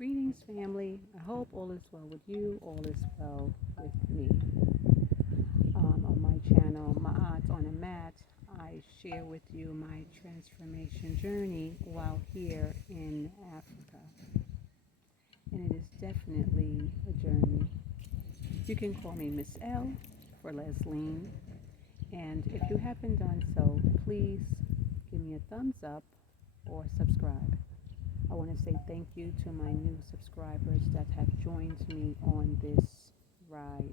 Greetings, family. I hope all is well with you, all is well with me. On my channel, My Odds on a Mat, I share with you my transformation journey while here in Africa. And it is definitely a journey. You can call me Miss L for Leslie. And if you haven't done so, please give me a thumbs up or subscribe. I want to say thank you to my new subscribers that have joined me on this ride.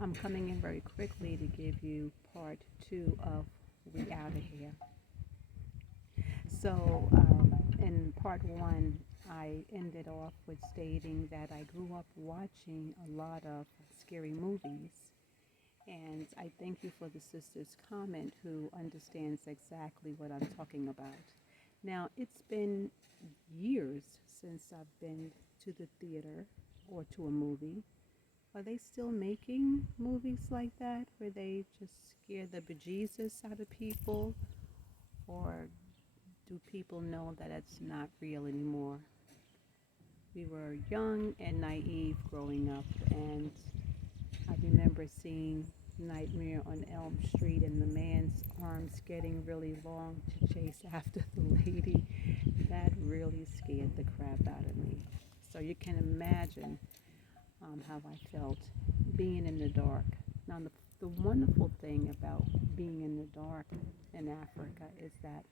I'm coming in very quickly to give you part two of We Outta Here. So, in part one, I ended off with stating that I grew up watching a lot of scary movies. And I thank you for the sister's comment who understands exactly what I'm talking about. Now, it's been years since I've been to the theater or to a movie. Are they still making movies like that where they just scare the bejesus out of people? Or do people know that it's not real anymore? We were young and naive growing up, and I remember seeing Nightmare on Elm Street and the man's arms getting really long to chase after the lady. That really scared the crap out of me. So you can imagine how I felt being in the dark. Now, the wonderful thing about being in the dark in Africa is that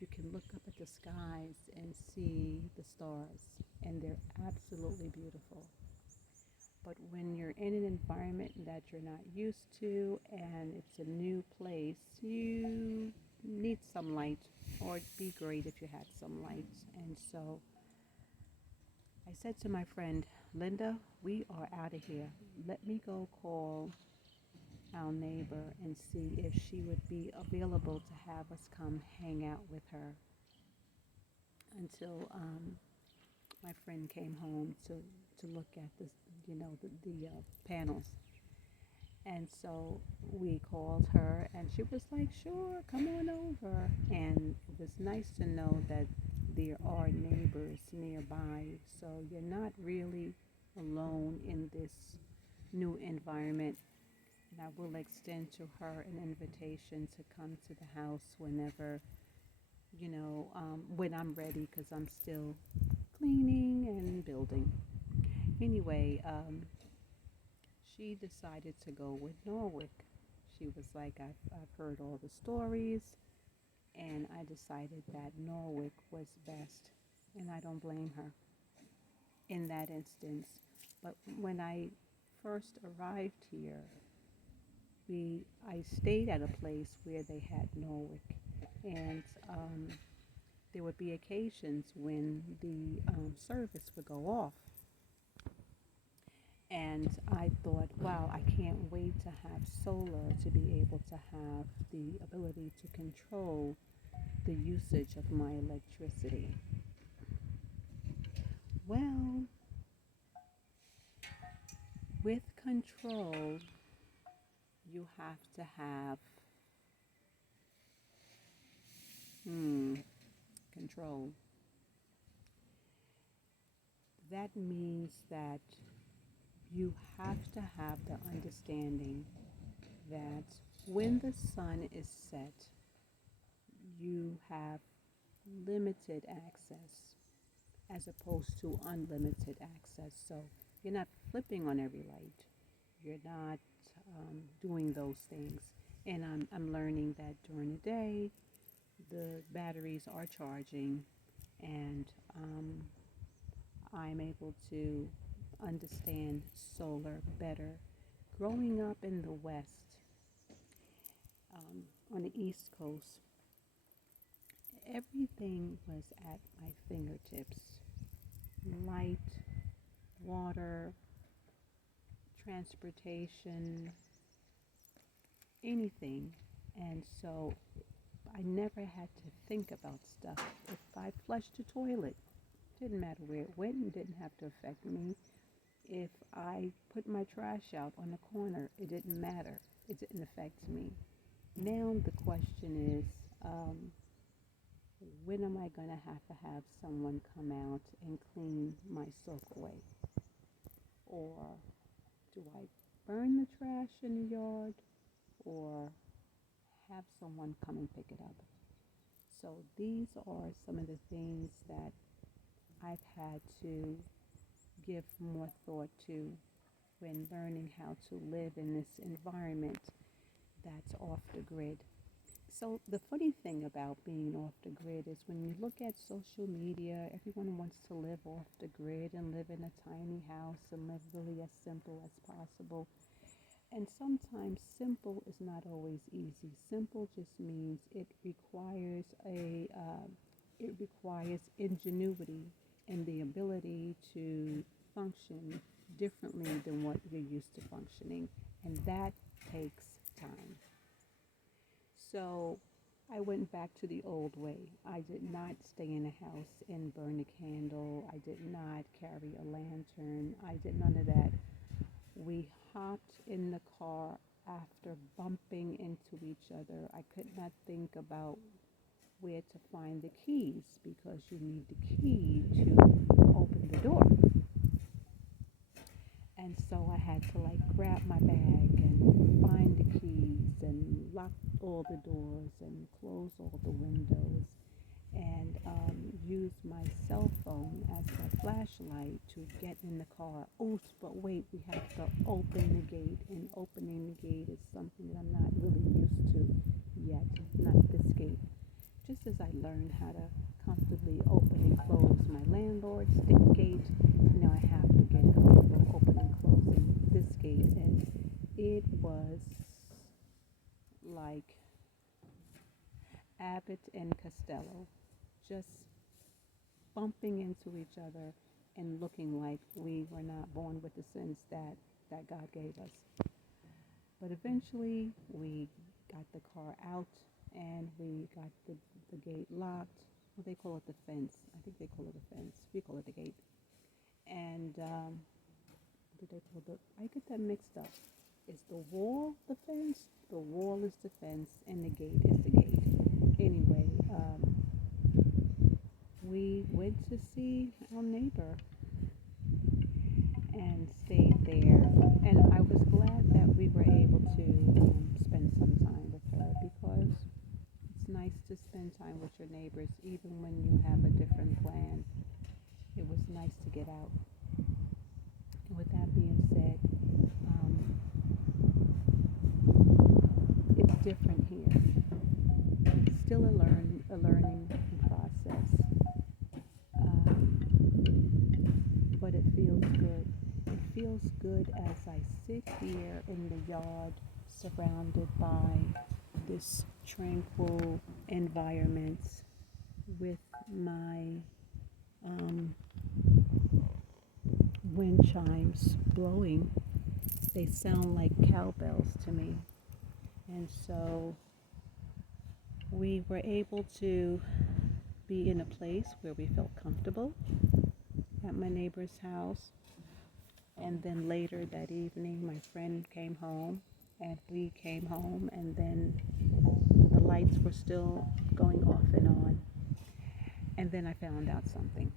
you can look up at the skies and see the stars, and they're absolutely beautiful. But when you're in an environment that you're not used to and it's a new place, you need some light, or it'd be great if you had some light. And so I said to my friend, Linda, we are out of here. Let me go call our neighbor and see if she would be available to have us come hang out with her until my friend came home to look at the panels. And so we called her, and she was like, sure, come on over. And it was nice to know that there are neighbors nearby, so you're not really alone in this new environment. And I will extend to her an invitation to come to the house whenever, when I'm ready, because I'm still cleaning and building. Anyway, she decided to go with Norwick. She was like, I've heard all the stories, and I decided that Norwick was best, and I don't blame her in that instance. But when I first arrived here, I stayed at a place where they had Norwick, and there would be occasions when the service would go off. And I thought, wow, I can't wait to have solar to be able to have the ability to control the usage of my electricity. Well, with control, you have to have control. That means that you have to have the understanding that when the sun is set, you have limited access as opposed to unlimited access. So you're not flipping on every light. You're not doing those things. And I'm learning that during the day, the batteries are charging, and I'm able to understand solar better. Growing up in the West, on the East Coast, everything was at my fingertips. Light, water, transportation, anything. And so I never had to think about stuff. If I flushed the toilet, didn't matter where it went, and didn't have to affect me. If I put my trash out on the corner, it didn't matter. It didn't affect me. Now the question is, when am I going to have someone come out and clean my soak away? Or do I burn the trash in the yard or have someone come and pick it up? So these are some of the things that I've had to give more thought to when learning how to live in this environment that's off the grid. So the funny thing about being off the grid is when you look at social media, everyone wants to live off the grid and live in a tiny house and live really as simple as possible. And sometimes simple is not always easy. Simple just means it requires ingenuity and the ability to function differently than what you're used to functioning, and that takes time. So I went back to the old way. I did not stay in a house and burn a candle. I did not carry a lantern. I did none of that. We hopped in the car after bumping into each other. I could not think about where to find the keys because you need the key to open the door. And so I had to grab my bag and find the keys and lock all the doors and close all the windows and use my cell phone as a flashlight to get in the car. Oh, but wait, we have to open the gate, and opening the gate is something that I'm not really used to yet, not this gate. Just as I learned how to comfortably open and close my landlord's gate, now I have to get comfortable opening and closing this gate. And it was like Abbott and Costello, just bumping into each other and looking like we were not born with the sins that God gave us. But eventually we got the car out and we got the gate locked. Well, they call it the fence. I think they call it a fence. We call it the gate. And what did they call it? I get that mixed up. Is the wall the fence? The wall is the fence and the gate is the gate. Anyway, we went to see our neighbor and stayed there. And I was glad that we were able to spend some time with her because it's nice to spend time with your neighbors even when you have a different plan. It was nice to get out. And with that being said, it's different here. It's still a learning process, but it feels good. It feels good as I sit here in the yard surrounded by this tranquil environment with my wind chimes blowing. They sound like cowbells to me. And so we were able to be in a place where we felt comfortable at my neighbor's house. And then later that evening, my friend came home and we came home, and then the lights were still going off and on. And then I found out something.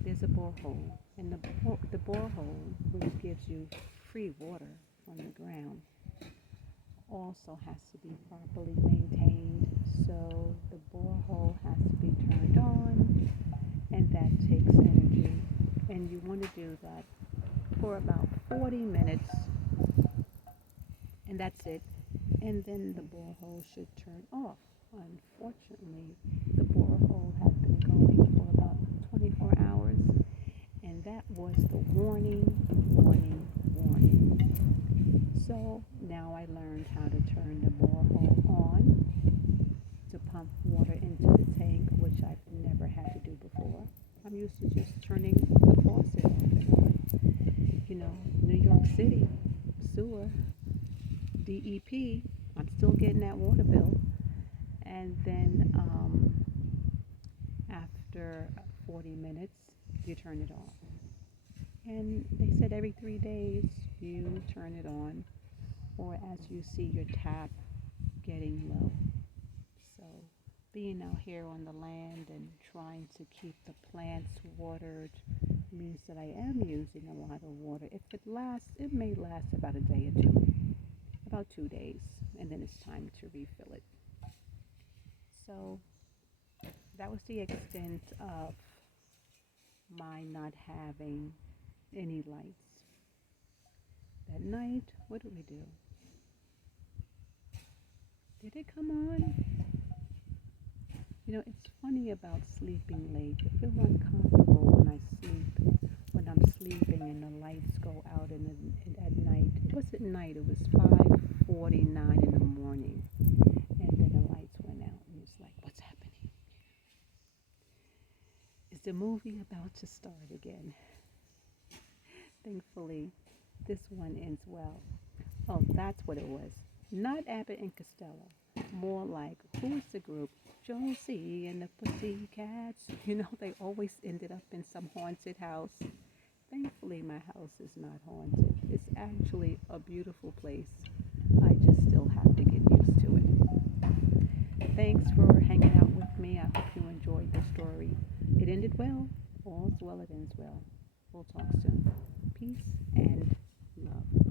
There's a borehole, and the borehole, which gives you free water from the ground, also has to be properly maintained. So the borehole has to be turned on, and that takes energy. And you want to do that for about 40 minutes, and that's it. And then the borehole should turn off. Unfortunately, the borehole had been going for about 24 hours, and that was the warning. So now I learned how to turn the borehole on to pump water into the tank, which I've never had to do before. I'm used to just turning the faucet off and on. New York City, sewer, DEP, I'm still getting that water bill. And then after 40 minutes, you turn it off. And they said every 3 days you turn it on, or as you see your tap getting low. So being out here on the land and trying to keep the plants watered means that I am using a lot of water. If it lasts, it may last about a day or two, about 2 days, and then it's time to refill it. So that was the extent of my not having any lights. That night, what did we do? Did it come on? You know, it's funny about sleeping late. I feel uncomfortable when I'm sleeping and the lights go out at night. It wasn't night, it was 5:49 in the morning. And then the lights went out and it's like, what's happening? Is the movie about to start again? Thankfully, this one ends well. Oh, that's what it was. Not Abbott and Costello. More like, who's the group? Josie and the Pussycats. You know, they always ended up in some haunted house. Thankfully, my house is not haunted. It's actually a beautiful place. I just still have to get used to it. Thanks for hanging out with me. I hope you enjoyed the story. It ended well. All's well, it ends well. We'll talk soon. Peace and love.